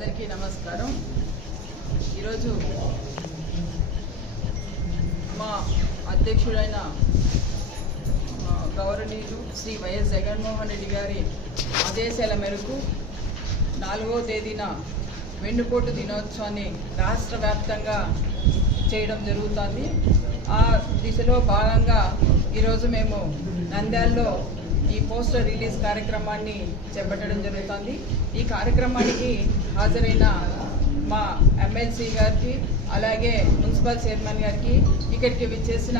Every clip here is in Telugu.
అందరికీ నమస్కారం. ఈరోజు మా అధ్యక్షుడైన గౌరవనీయులు శ్రీ వైఎస్ జగన్మోహన్ రెడ్డి గారి ఆదేశాల మేరకు 4వ తేదీన వెన్నుపోటు దినోత్సవాన్ని రాష్ట్ర వ్యాప్తంగా చేయడం జరుగుతుంది. ఆ దిశలో భాగంగా ఈరోజు మేము నంద్యాలలో ఈ పోస్టర్ రిలీజ్ కార్యక్రమాన్ని చేపట్టడం జరుగుతుంది. ఈ కార్యక్రమానికి హాజరైన మా ఎమ్మెల్సీ గారికి, అలాగే మున్సిపల్ చైర్మన్ గారికి, ఇక్కడికి విచ్చేసిన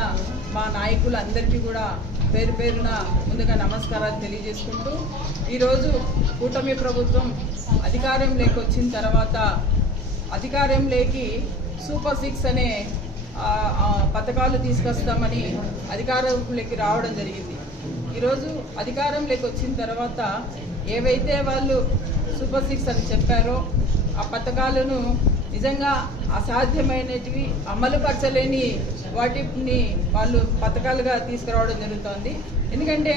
మా నాయకులందరికీ కూడా పేరు పేరున ముందుగా నమస్కారాలు తెలియజేసుకుంటూ, ఈరోజు కూటమి ప్రభుత్వం అధికారంలోకి వచ్చిన తర్వాత అధికారంలోకి సూపర్ 6 అనే పథకాలు తీసుకొస్తామని అధికారంలోకి రావడం జరిగింది. ఈరోజు అధికారంలోకి వచ్చిన తర్వాత ఏవైతే వాళ్ళు సూపర్ 6 అని చెప్పారో ఆ పథకాలను నిజంగా అసాధ్యమైనటివి, అమలుపరచలేని వాటిని వాళ్ళు పథకాలుగా తీసుకురావడం జరుగుతుంది. ఎందుకంటే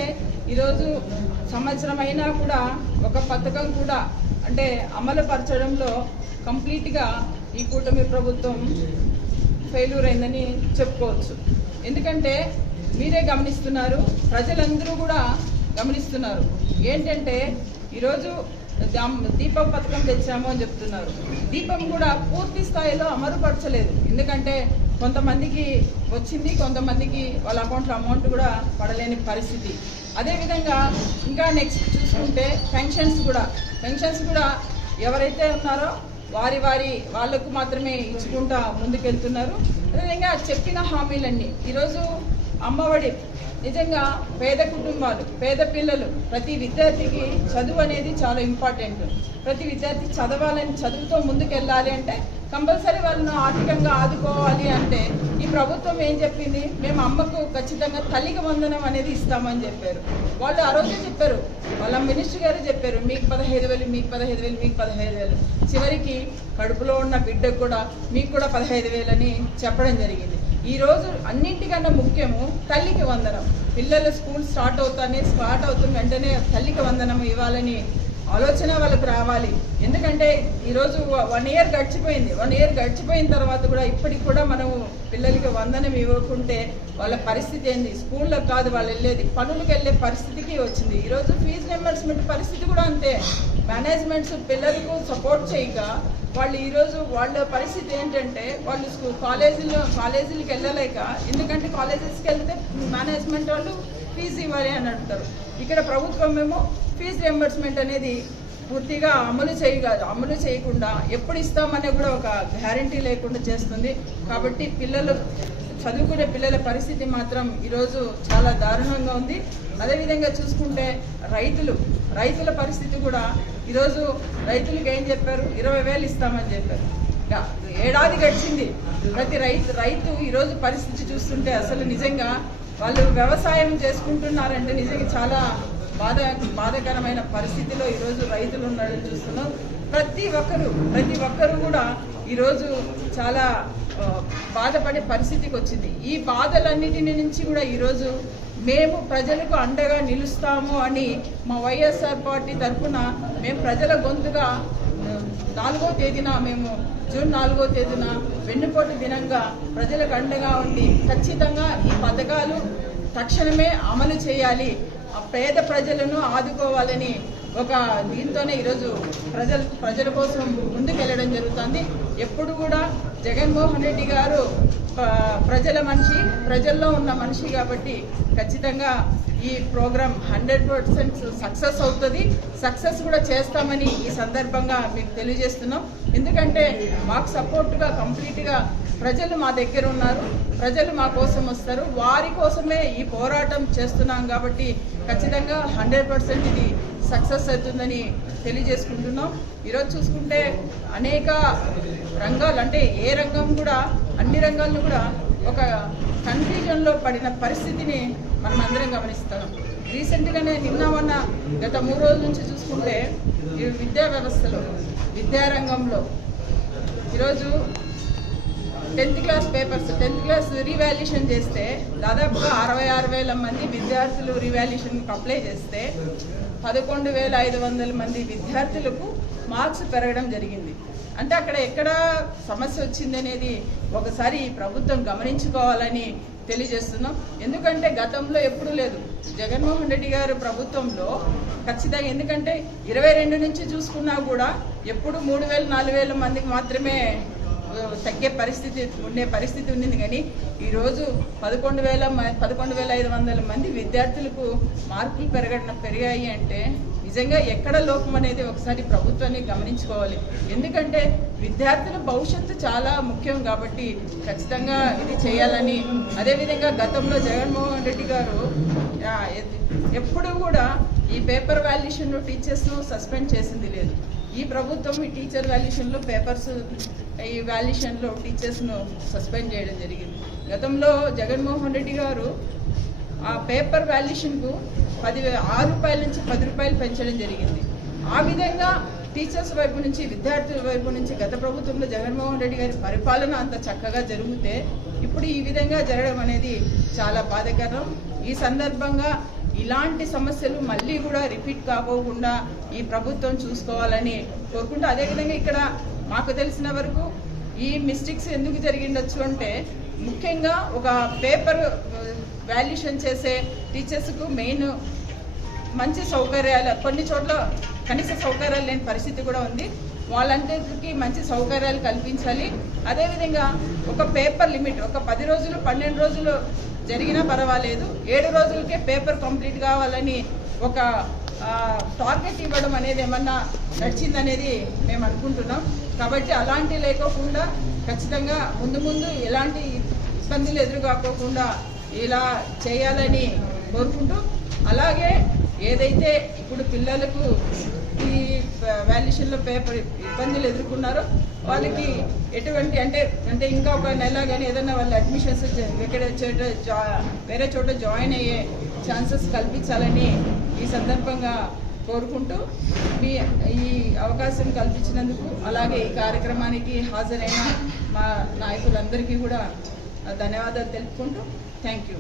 ఈరోజు సంవత్సరం అయినా కూడా ఒక పథకం కూడా అంటే అమలుపరచడంలో కంప్లీట్గా ఈ కూటమి ప్రభుత్వం ఫెయిల్యూర్ అయిందని చెప్పుకోవచ్చు. ఎందుకంటే మీరే గమనిస్తున్నారు, ప్రజలందరూ కూడా గమనిస్తున్నారు. ఏంటంటే ఈరోజు దీపం పథకం తెచ్చాము అని చెప్తున్నారు. దీపం కూడా పూర్తి స్థాయిలో అమలుపరచలేదు. ఎందుకంటే కొంతమందికి వచ్చింది, కొంతమందికి వాళ్ళ అకౌంట్లో అమౌంట్ కూడా పడలేని పరిస్థితి. అదేవిధంగా ఇంకా నెక్స్ట్ చూసుకుంటే పెన్షన్స్ కూడా ఎవరైతే ఉన్నారో వాళ్ళకు మాత్రమే ఇచ్చుకుంటా ముందుకెళ్తున్నారు. అదేవిధంగా చెప్పిన హామీలన్నీ ఈరోజు అమ్మఒడి నిజంగా పేద కుటుంబాలు, పేద పిల్లలు, ప్రతి విద్యార్థికి చదువు అనేది చాలా ఇంపార్టెంట్. ప్రతి విద్యార్థి చదవాలని, చదువుతో ముందుకెళ్ళాలి అంటే కంపల్సరీ వాళ్ళను ఆర్థికంగా ఆదుకోవాలి. అంటే ఈ ప్రభుత్వం ఏం చెప్పింది, మేము అమ్మకు ఖచ్చితంగా తల్లికి వందనం అనేది ఇస్తామని చెప్పారు. వాళ్ళు ఆ రోజే చెప్పారు, వాళ్ళ మినిస్టర్ గారు చెప్పారు, మీకు 15,000, మీకు 15,000, మీకు 15,000. చివరికి కడుపులో ఉన్న బిడ్డకు కూడా మీకు కూడా 15,000 అని చెప్పడం జరిగింది. ఈరోజు అన్నింటికన్నా ముఖ్యము తల్లికి వందనం. పిల్లలు స్కూల్ స్టార్ట్ అవుతున్న వెంటనే తల్లికి వందనం ఇవ్వాలని ఆలోచన వాళ్ళకు రావాలి. ఎందుకంటే ఈరోజు 1 year గడిచిపోయింది. 1 year గడిచిపోయిన తర్వాత కూడా ఇప్పటికి కూడా మనము పిల్లలకి వందనం ఇవ్వకుంటే వాళ్ళ పరిస్థితి ఏంది? స్కూళ్ళకు కాదు వాళ్ళు వెళ్ళేది, పనులకు వెళ్ళే పరిస్థితికి వచ్చింది. ఈరోజు ఫీజు రియంబర్స్మెంట్ పరిస్థితి కూడా అంతే. మేనేజ్మెంట్స్ పిల్లలకు సపోర్ట్ చేయక వాళ్ళు ఈరోజు వాళ్ళ పరిస్థితి ఏంటంటే వాళ్ళు కాలేజీలకు వెళ్ళలేక, ఎందుకంటే కాలేజెస్కి వెళ్తే మేనేజ్మెంట్ వాళ్ళు ఫీజు ఇవ్వాలి అని అంటారు. ఇక్కడ ప్రభుత్వం ఏమో ఫీజు రియంబర్స్మెంట్ అనేది పూర్తిగా అమలు చేయకుండా ఎప్పుడు ఇస్తామనే కూడా ఒక గ్యారంటీ లేకుండా చేస్తుంది. కాబట్టి చదువుకునే పిల్లల పరిస్థితి మాత్రం ఈరోజు చాలా దారుణంగా ఉంది. అదేవిధంగా చూసుకుంటే రైతుల పరిస్థితి కూడా ఈరోజు రైతులకు ఏం చెప్పారు, 20,000 ఇస్తామని చెప్పారు. ఏడాది గడిచింది, ప్రతి రైతు ఈరోజు పరిస్థితి చూస్తుంటే అసలు నిజంగా వాళ్ళు వ్యవసాయం చేసుకుంటున్నారంటే నిజంగా చాలా బాధాకరమైన పరిస్థితిలో ఈరోజు రైతులు ఉన్నారని చూస్తున్నాం. ప్రతి ఒక్కరు కూడా ఈరోజు చాలా బాధపడే పరిస్థితికి వచ్చింది. ఈ బాధలన్నిటి నుంచి కూడా ఈరోజు మేము ప్రజలకు అండగా నిలుస్తాము అని మా వైఎస్ఆర్ పార్టీ తరఫున మేము ప్రజల గొంతుగా 4వ తేదీన జూన్ 4వ తేదీన వెన్నుపోటు దినంగా ప్రజలకు అండగా ఉండి ఖచ్చితంగా ఈ పథకాలు తక్షణమే అమలు చేయాలి, ఆ పేద ప్రజలను ఆదుకోవాలని ఒక దీంతోనే ఈరోజు ప్రజల కోసం ముందుకెళ్ళడం జరుగుతుంది. ఎప్పుడు కూడా జగన్మోహన్ రెడ్డి గారు ప్రజల్లో ఉన్న మనిషి కాబట్టి ఖచ్చితంగా ఈ ప్రోగ్రామ్ 100% సక్సెస్ అవుతుంది. సక్సెస్ కూడా చేస్తామని ఈ సందర్భంగా మీకు తెలియజేస్తున్నాం. ఎందుకంటే మాకు సపోర్ట్గా కంప్లీట్గా ప్రజలు మా దగ్గర ఉన్నారు, ప్రజలు మా కోసం వస్తారు, వారి కోసమే ఈ పోరాటం చేస్తున్నాం. కాబట్టి ఖచ్చితంగా 100% ఇది సక్సెస్ అవుతుందని తెలియజేసుకుంటున్నాం. ఈరోజు చూసుకుంటే అనేక రంగాలు, అంటే ఏ రంగం కూడా అన్ని రంగాలను కూడా ఒక కన్ఫ్యూజన్లో పడిన పరిస్థితిని మనం అందరం గమనిస్తున్నాం. రీసెంట్గానే గత 3 రోజుల నుంచి చూసుకుంటే ఈ విద్యారంగంలో ఈరోజు 10th class papers 10th class revaluation చేస్తే దాదాపుగా 66,000 మంది విద్యార్థులు రీవాల్యుయేషన్కి అప్లై చేస్తే 11,500 మంది విద్యార్థులకు మార్క్స్ పెరగడం జరిగింది. అంటే అక్కడ ఎక్కడ సమస్య వచ్చింది అనేది ఒకసారి ఈ ప్రభుత్వం గమనించుకోవాలని తెలియజేస్తున్నాం. ఎందుకంటే గతంలో ఎప్పుడూ లేదు జగన్మోహన్ రెడ్డి గారు ప్రభుత్వంలో ఖచ్చితంగా. ఎందుకంటే 22 నుంచి చూసుకున్నా కూడా ఎప్పుడు 3,000-4,000 మందికి మాత్రమే తగ్గే ఉండే పరిస్థితి ఉండింది. కానీ ఈరోజు 11,500 మంది విద్యార్థులకు మార్కులు పెరిగాయి అంటే నిజంగా ఎక్కడ లోపం అనేది ఒకసారి ప్రభుత్వాన్ని గమనించుకోవాలి. ఎందుకంటే విద్యార్థుల భవిష్యత్తు చాలా ముఖ్యం కాబట్టి ఖచ్చితంగా ఇది చేయాలని. అదేవిధంగా గతంలో జగన్మోహన్ రెడ్డి గారు ఎప్పుడూ కూడా ఈ పేపర్ వాల్యుయేషన్లో టీచర్స్ను సస్పెండ్ చేసింది లేదు. ఈ ప్రభుత్వం ఈ టీచర్ వాల్యుయేషన్లో ఈ వాల్యుయేషన్లో టీచర్స్ను సస్పెండ్ చేయడం జరిగింది. గతంలో జగన్మోహన్ రెడ్డి గారు ఆ పేపర్ వాల్యుయేషన్కు 6 రూపాయల నుంచి 10 రూపాయలు పెంచడం జరిగింది. ఆ విధంగా టీచర్స్ వైపు నుంచి విద్యార్థుల వైపు నుంచి గత ప్రభుత్వంలో జగన్మోహన్ రెడ్డి గారి పరిపాలన అంత చక్కగా జరిగితే ఇప్పుడు ఈ విధంగా జరగడం అనేది చాలా బాధాకరం. ఈ సందర్భంగా ఇలాంటి సమస్యలు మళ్ళీ కూడా రిపీట్ కాకోకుండా ఈ ప్రభుత్వం చూసుకోవాలని కోరుకుంటూ, అదేవిధంగా ఇక్కడ మాకు తెలిసిన వరకు ఈ మిస్టేక్స్ ఎందుకు జరిగిండొచ్చు అంటే ముఖ్యంగా ఒక పేపర్ వాల్యుయేషన్ చేసే టీచర్స్కు మెయిన్ మంచి సౌకర్యాలు, కొన్ని చోట్ల కనీస సౌకర్యాలు లేని పరిస్థితి కూడా ఉంది. వాళ్ళందరికీ మంచి సౌకర్యాలు కల్పించాలి. అదేవిధంగా ఒక పేపర్ లిమిట్ ఒక 10 రోజులు 12 రోజులు జరిగినా పర్వాలేదు, 7 రోజులకే పేపర్ కంప్లీట్ కావాలని ఒక టార్గెట్ ఇవ్వడం అనేది ఏమన్నా నడిచిందనేది మేము అనుకుంటున్నాం. కాబట్టి అలాంటి లేకోకుండా ఖచ్చితంగా ముందు ఎలాంటి ఇబ్బందులు ఎదురుకాకోకుండా ఇలా చేయాలని కోరుకుంటూ, అలాగే ఏదైతే ఇప్పుడు పిల్లలకు ఈ వాల్యుయేషన్లో పేపర్ ఇబ్బందులు ఎదుర్కొన్నారో వాళ్ళకి ఎటువంటి అంటే ఇంకా ఒక నెల కానీ ఏదైనా వాళ్ళ అడ్మిషన్స్ వేరే చోట జాయిన్ అయ్యే ఛాన్సెస్ కల్పించాలని ఈ సందర్భంగా కోరుకుంటూ ఈ అవకాశం కల్పించినందుకు, అలాగే ఈ కార్యక్రమానికి హాజరైన మా నాయకులందరికీ కూడా ధన్యవాదాలు తెలుపుకుంటూ థ్యాంక్ యూ.